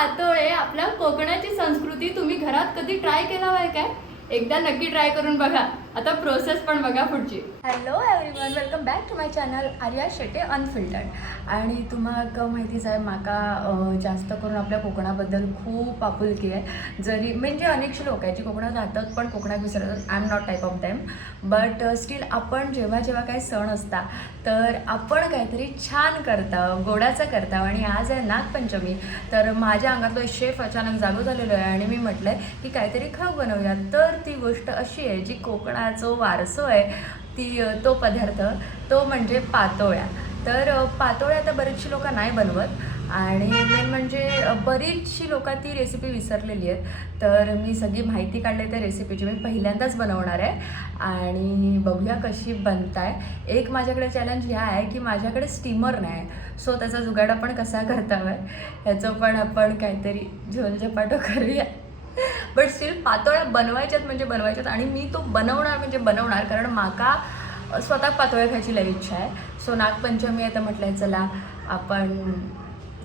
पातोळे आपल्या कोकणाची संस्कृती तुम्ही घरात कधी ट्राय केला आहे काय? एकदा नक्की ट्राय करून बघा. आता प्रोसेस पण बघा पुढची. Hello everyone, welcome back to my channel Arya Shete unfiltered. आणि तुम्हाला माहितीच आहे माका जास्त करून आपल्या कोकणाबद्दल खूप आपुलकी आहे. जरी म्हणजे अनेकशी लोक आहेत जी कोकणात राहतात पण कोकणात विसरतात. I am not type of them, but still आपण जेव्हा जेव्हा काही सण असता तर आपण काहीतरी छान करता, गोडाचं करता. आणि आज आहे नागपंचमी, तर माझ्या अंगातलं शेफ अचानक जागो झालेलो आहे आणि मी म्हटलं आहे की काहीतरी खाऊ बनवूया. तर ती गोष्ट अशी आहे जी कोकणाचा वारसा आहे, तो पदार्थ तो म्हणजे पातोळ्या. तर पातोळ्या आता बरीचशी लोक नाही बनवत आणि मेन म्हणजे बरीचशी लोक ती रेसिपी विसरलेली आहेत. तर मी सगळी माहिती काढली त्या रेसिपीची. मी पहिल्यांदाच बनवणार आहे आणि बघूया कशी बनत आहे. एक माझ्याकडे चॅलेंज ह्या आहे की माझ्याकडे स्टीमर नाही, सो त्याचा जुगाड आपण कसा करता ह्याचं पण आपण काहीतरी झोलझपाटो करूया. बट स्टील पातोळ्या बनवायच्यात म्हणजे बनवायच्यात आणि मी तो बनवणार म्हणजे बनवणार, कारण माका स्वतः पातोळ्या खायची लई इच्छा आहे. सो नागपंचमी आहे तर म्हटलं चला आपण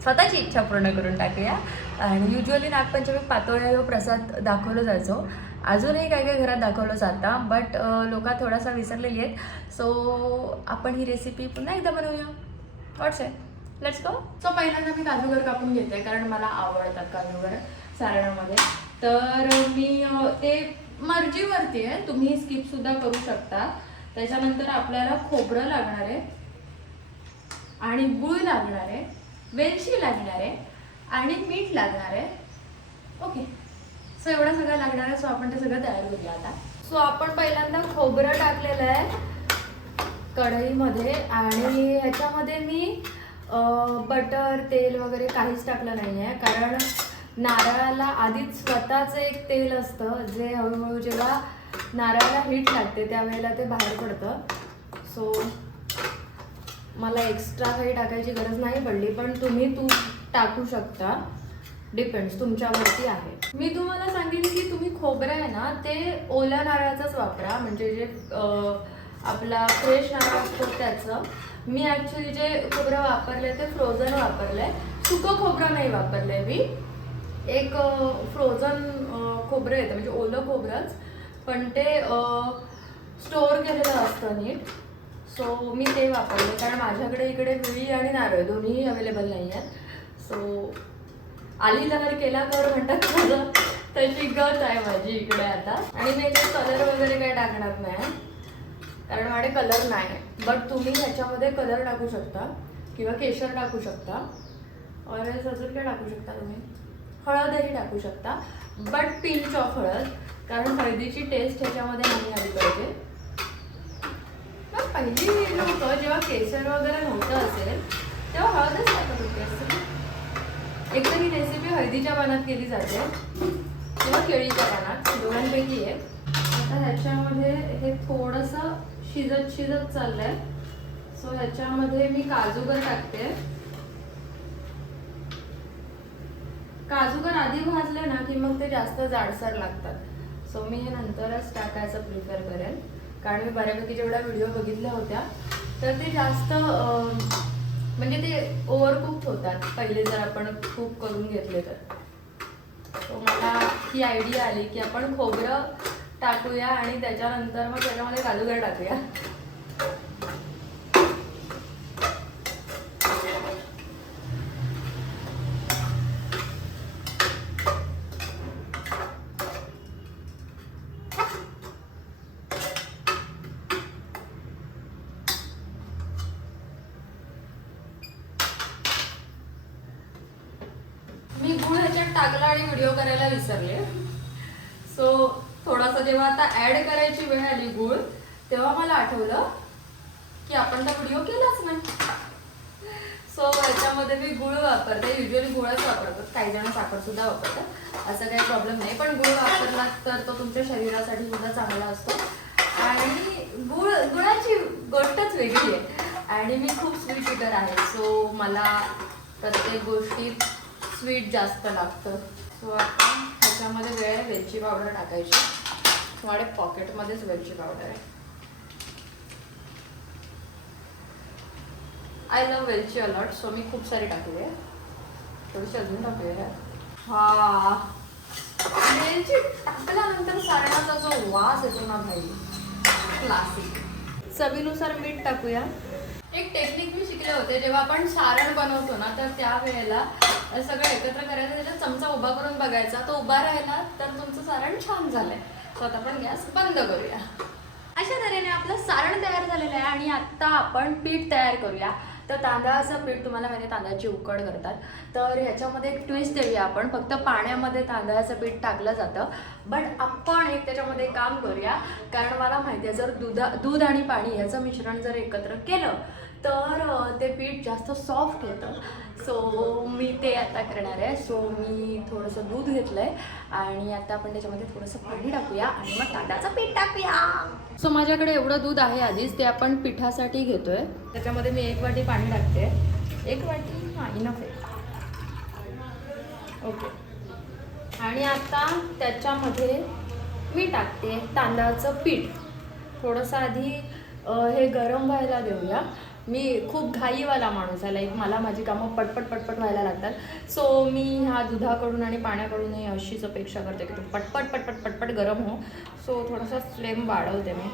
स्वतःची इच्छा पूर्ण करून टाकूया. आणि युजली नागपंचमी पातोळ्या हा प्रसाद दाखवला जायचो. अजूनही काही काही घरात दाखवलं जातं, बट लोक थोडासा विसरलेली आहेत. सो आपण ही रेसिपी पुन्हा एकदा बनवूया. व्हॉट्स आहे, लेट्स गो. सो पहिल्यांदा मी काजूगर कापून घेते कारण मला आवडतात काजूगर सारणामध्ये. तर मी ते मर्जीवरती आहे, तुम्ही स्किपसुद्धा करू शकता. त्याच्यानंतर आपल्याला खोबरं लागणार आहे आणि गूळ लागणार आहे, वेलची लागणार आहे आणि मीठ लागणार आहे. ओके, सो एवढं सगळं लागणार आहे. सो आपण ते सगळं तयार करूया आता. सो आपण पहिल्यांदा खोबरं टाकलेलं आहे कढईमध्ये आणि ह्याच्यामध्ये मी बटर तेल वगैरे काहीच टाकलं नाही आहे, कारण नारळाला आधीच स्वतःचं एक तेल असतं जे हळूहळू जेव्हा नारळाला हीट लागते त्यावेळेला ते बाहेर पडतं. सो मला एक्स्ट्रा काही टाकायची गरज नाही पडली, पण तुम्ही तूप टाकू शकता, डिपेंड्स, तुमच्यावरती आहे. मी तुम्हाला सांगेन की तुम्ही खोबरं आहे ना ते ओल्या नारळाचंच वापरा, म्हणजे जे आपला फ्रेश नारळ असतो त्याचं. मी ॲक्च्युली जे खोबरं वापरलं आहे ते फ्रोझन वापरलं आहे, सुकं खोबरं नाही वापरलं आहे मी. एक फ्रोझन खोबरं येतं म्हणजे ओलं खोबरंच, पण ते स्टोअर केलेलं असतं नीट. सो मी ते वापरले कारण माझ्याकडे इकडे विळी आणि नारळ दोन्हीही अवेलेबल नाही आहेत. सो आली लहर केला कर म्हणतात माझं, तशी गत आहे माझी इकडे आता. आणि मी ते कलर वगैरे काही टाकणार नाही कारण माझे कलर नाही आहे. बट तुम्ही ह्याच्यामध्ये कलर टाकू शकता किंवा केशर टाकू शकता, और अजून काय टाकू शकता तुम्ही, हळदही टाकू शकता, बट पिंच ऑफ हळद, कारण हळदीची टेस्ट ह्याच्यामध्ये नाही आली पाहिजे. पण पहिली लोक जेव्हा केसर वगैरे नव्हतं असेल तेव्हा हळदच टाकत होते असेल. एक तर ही रेसिपी हळदीच्या पानात केली जाते किंवा केळीच्या पानात, दोघांपैकी आहे. आता ह्याच्यामध्ये हे थोडंसं शिजत चाललंय. सो ह्याच्यामध्ये मी काजूगर टाकते. काजूगर आधी भाजले ना की मग ते जास्त जाडसर लागतात. सो मी हे नंतरच टाकायचं प्रिफर करेन, कारण मी बऱ्यापैकी जेवढ्या व्हिडिओ बघितल्या होत्या तर ते जास्त म्हणजे ते ओव्हरकुक्ड होतात पहिले जर आपण कुक करून घेतले तर. सो मला ही आयडिया आली की आपण खोबरं टाकूया आणि त्याच्यानंतर मग त्याच्यामध्ये काजूगर टाकूया. मी गुळ ह्याच्यात टाकला आणि व्हिडिओ करायला विसरले. सो थोडासा जेव्हा आता ॲड करायची वेळ आली गुळ, तेव्हा मला आठवलं की आपण तर व्हिडिओ केलाच नाही. सो याच्यामध्ये मी गुळ वापरते. युजली गुळच वापरतात, काही जण साखरसुद्धा वापरतात, असं काही प्रॉब्लेम नाही. पण गुळ वापरला तर तो तुमच्या शरीरासाठी सुद्धा चांगला असतो. आणि गुळाची गोष्टच वेगळी आहे आणि मी खूप स्वीट इटर आहे. सो मला प्रत्येक गोष्टीत स्वीट जास्त लागतं. सो आता ह्याच्यामध्ये वेळ आहे वेलची पावडर टाकायची. माझ्या पॉकेटमध्येच वेलची पावडर आहे. आय लव्ह वेलची अलॉट, सो मी खूप सारी टाकली आहे. थोडीशी अजून टाकूया. हा वेलची टाकल्यानंतर सारणाचा जो वास येतो ना भाई, क्लासिक. चवीनुसार मीठ टाकूया. एक टेक्निक मी शिकले होते, जेव्हा आपण सारण बनवतो ना तर त्यावेळेला सगळं एकत्र करायचं, त्याचा चमचा उभा करून बघायचा, तो उभा राहिला तर तुमचं सारण छान झालंय. तर आता आपण गॅस बंद करूया. अशा तऱ्हेने आपलं सारण तयार झालेलं आहे आणि आता आपण पीठ तयार करूया. तर तांदळाचं पीठ तुम्हाला माहिती, तांदळाची उकड करतात, तर ह्याच्यामध्ये एक ट्विस्ट देऊया आपण. फक्त पाण्यामध्ये तांदळाचं पीठ टाकलं जातं, बट आपण एक त्याच्यामध्ये काम करूया. कारण मला माहिती आहे, जर दूध आणि पाणी याचं मिश्रण जर एकत्र केलं तर ते पीठ जास्त सॉफ्ट होतं. सो मी ते आता करणार आहे. सो मी थोडंसं दूध घेतलं आहे आणि आता आपण त्याच्यामध्ये थोडंसं पाणी टाकूया आणि मग तांदळाचं पीठ टाकूया. सो माझ्याकडे एवढं दूध आहे आधीच, ते आपण पिठासाठी घेतोय. त्याच्यामध्ये मी 1 वाटी पाणी टाकते. 1 वाटी हां, इनफ आहे. ओके. आणि आता त्याच्यामध्ये मी टाकते तांदळाचं पीठ. थोडंसं आधी हे गरम व्हायला देऊया. मी खूप घाईवाला माणूस आहे, लाईक मला माझी कामं पटपट व्हायला लागतात. सो मी ह्या दुधाकडून आणि पाण्याकडूनही अशीच अपेक्षा करते की तो पटपट गरम हो. सो थोडासा फ्लेम वाढवते मी.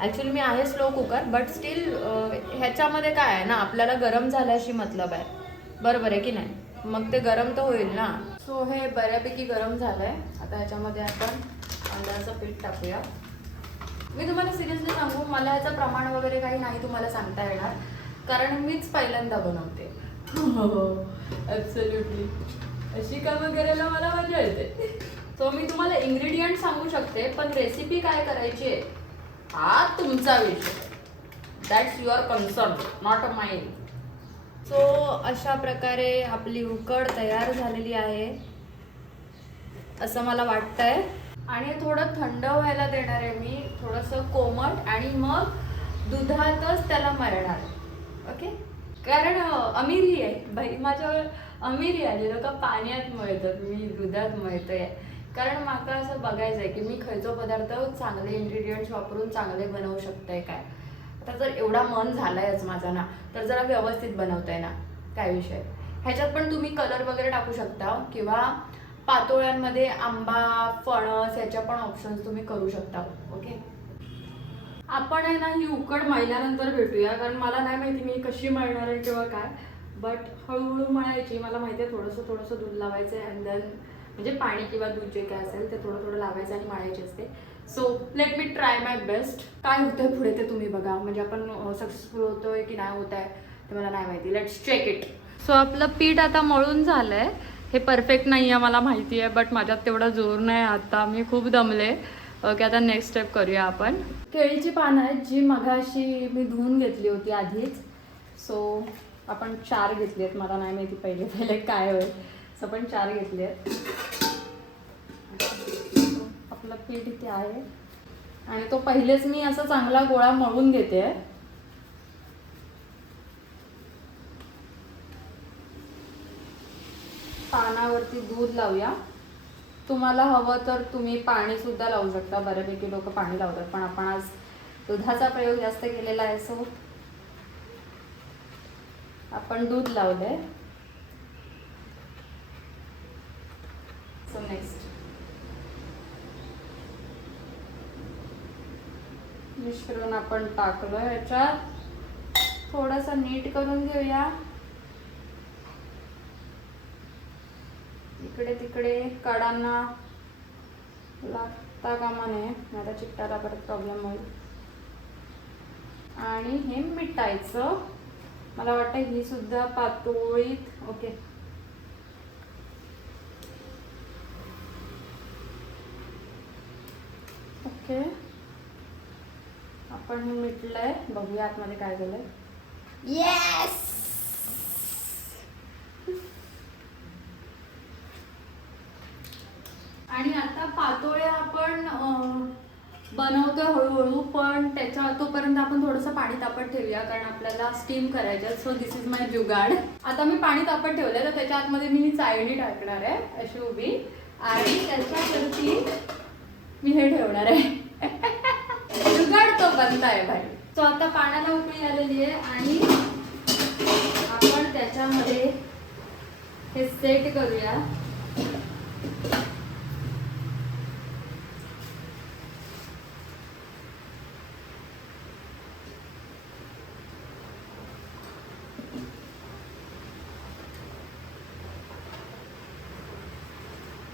ॲक्च्युली मी आहे स्लो कुकर, बट स्टील ह्याच्यामध्ये काय आहे ना, आपल्याला गरम झाल्याशी मतलब आहे, बरोबर आहे की नाही? मग ते गरम तर होईल ना. सो हे बऱ्यापैकी गरम झालं आहे. आता ह्याच्यामध्ये आपण तांदळाचं पीठ टाकूया. मी तुम्हाला सिरियसली सांगू, मला ह्याचं प्रमाण वगैरे काही नाही तुम्हाला सांगता येणार, कारण मीच पहिल्यांदा बनवते. हो, ॲब्सोल्युटली. अशी कामं करायला मला मजा येते. सो मी तुम्हाला इन्ग्रेडियंट सांगू शकते, पण रेसिपी काय करायची आहे हा तुमचा विषय. That's your concern, not a माईन. सो अशा प्रकारे आपली उकड तयार झालेली आहे असं मला वाटतंय. आणि थोडं थंड व्हायला देणार आहे मी, थोडंसं कोमट, आणि मग दुधातच त्याला मळणार. ओके. कारण अमिरी आहे बाई, माझ्यावर अमिरी आली. लोक पाण्यात मळतात, मी दुधात मळतोय. कारण माका असं बघायचं आहे की मी खयचो पदार्थ चांगले इन्ग्रेडियंट्स वापरून चांगले बनवू शकते काय. आता जर एवढा मन झालायच माझा ना, तर जरा व्यवस्थित बनवताय ना, काय विषय. ह्याच्यात पण तुम्ही कलर वगैरे टाकू शकता, किंवा पातोळ्यांमध्ये आंबा, फणस याच्या पण ऑप्शन्स तुम्ही करू शकता. ओके. आपण आहे ना ही उकड मळल्यानंतर भेटूया, कारण मला नाही माहिती मी कशी मळणार आहे किंवा काय, बट हळूहळू मळायची. मला माहिती आहे थोडंसं दूध लावायचं आहे, अँड देन म्हणजे पाणी किंवा दूध जे काय असेल ते थोडं लावायचं आणि मळायचे असते. सो लेट मी ट्राय माय बेस्ट. काय होतंय पुढे ते तुम्ही बघा, म्हणजे आपण सक्सेसफुल होतोय की नाही होत आहे ते मला नाही माहिती. Let's check it. सो आपलं पीठ आता मळून झालंय. हे परफेक्ट नाही आहे मला माहिती आहे, बट माझ्यात तेवढा जोर नाही आता, मी खूप दमले. ओके. आता नेक्स्ट स्टेप करूया आपण. केळीची पानं आहेत जी मगाशी मी धुवून घेतली होती आधीच. सो आपण 4 घेतली आहेत. मला नाही माहिती पहिले काय होईल. सो आपण 4 घेतली आहेत. आपलं पीठ इथे आहे आणि तो पहिलेच मी असा चांगला गोळा मळून घेते. पानावरती दूध लावूया. तुम्हाला हवं तर तुम्ही पाणी सुद्धा लावू शकता. बऱ्यापैकी लोक पाणी लावतात, पण आपण आज दुधाचा प्रयोग जास्त केलेला आहे. सो आपण दूध लावलंय. सो नेक्स्ट मिश्रण आपण टाकलं. ह्याच्यात थोडंसं नीट करून घेऊया. इकडे तिकडे कडांना लागता कामा नये, आता चिकटाला परत प्रॉब्लेम होईल. आणि हे मिटायचं. मला वाटतं ही सुद्धा पातोळीत. ओके. ओके. आपण हे मिटलंय. बघूया आतमध्ये काय झालंय. येस. आणि आता पातोळ्या आपण बनवतोय हळूहळू, पण त्याच्या तोपर्यंत आपण थोडंसं पाणी तापत ठेवूया, कारण आपल्याला स्टीम करायचं. सो दिस इज माय जुगाड. आता मी पाणी तापत ठेवलंय, तर त्याच्या आतमध्ये मी चाळणी टाकणार आहे अशी उभी, आणि त्याच्यावरती मी हे ठेवणार आहे. जुगाड तो बनताय भाई. सो आता पाण्याला उकळी आलेली आहे आणि आपण त्याच्यामध्ये हे सेट करूया.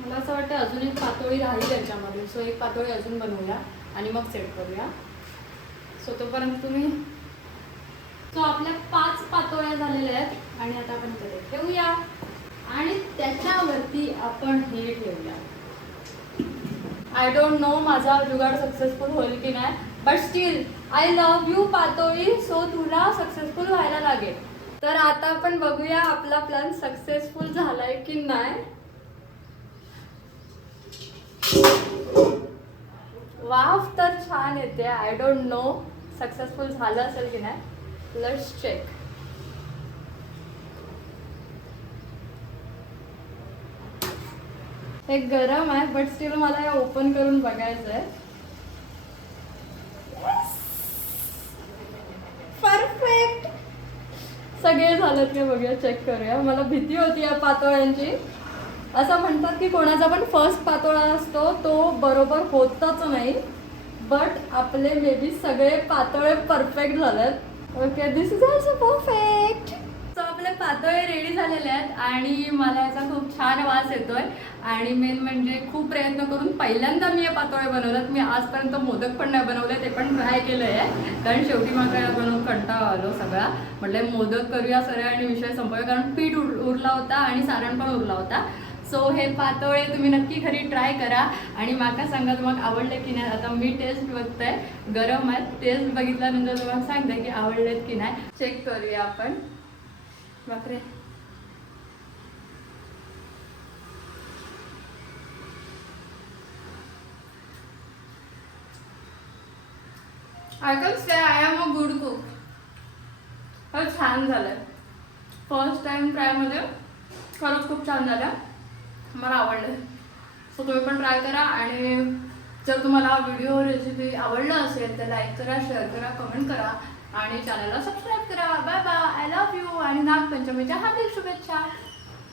मला असं वाटतं अजून एक पातोळी राहिली याच्यामध्ये, सो एक पातोळी अजून बनवूया आणि मग सेट करूया. सो तोपर्यंत तुम्ही, सो आपल्या 5 पातोळ्या झालेल्या आहेत आणि आता आपण इथे ठेवूया आणि त्याच्यावरती आपण हे ठेवूया. आय डोंट नो माझा जुगाड सक्सेसफुल होईल की नाही, but still I love you पातोळी, सो तुला सक्सेसफुल व्हायला लागेल. तर आता आपण बघूया आपला प्लॅन सक्सेसफुल झालाय की नाही. वाफ तर छान येते. आय डोंट नो सक्सेसफुल झालं असेल की नाही. Let's check. हे गरम आहे बट स्टील मला हे ओपन करून बघायचं आहे. परफेक्ट. सगळे झालं ते बघूया, चेक करूया. मला भीती होती या पातोळ्यांची. असं म्हणतात की कोणाचा पण फर्स्ट पातोळा असतो तो बरोबर होतच नाही, बट आपले मे बी सगळे पातोळे परफेक्ट झालेत. Okay, this is also perfect. So आपले पातोळे रेडी झालेले आहेत आणि मला याचा खूप छान वास येतोय. आणि मेन म्हणजे खूप प्रयत्न करून पहिल्यांदा मी हे पातोळे बनवलेत. मी आजपर्यंत मोदक पण नाही बनवले, ते पण ट्राय केलं आहे, कारण शेवटी मला या बनवून कंटाळा आलो सगळा. म्हटलं मोदक करूया सर आणि विषय संपवूया, कारण पीठ उरला होता आणि सारण पण उरला होता. सो हे पातोळे तुम्ही नक्की घरी ट्राय करा आणि माका सांगा तुम्हाला आवडले की नाही. आता मी टेस्ट बघते, गरम आहेत. टेस्ट बघितल्यानंतर तुम्हाला सांगते की आवडलेत की नाही. चेक करूया आपण. बापरे, I can say I am a good cook. हे छान झालंय. फर्स्ट टाइम ट्रायमध्ये खरंच खूप छान झालं, मला आवडलं. सो तुम्ही पण ट्राय करा आणि जर तुम्हाला हा व्हिडिओ रेसिपी आवडला असेल तर लाईक करा, शेअर करा, कमेंट करा आणि चॅनलला सबस्क्राईब करा. Bye bye. I love you आणि नागपंचमीच्या हार्दिक शुभेच्छा.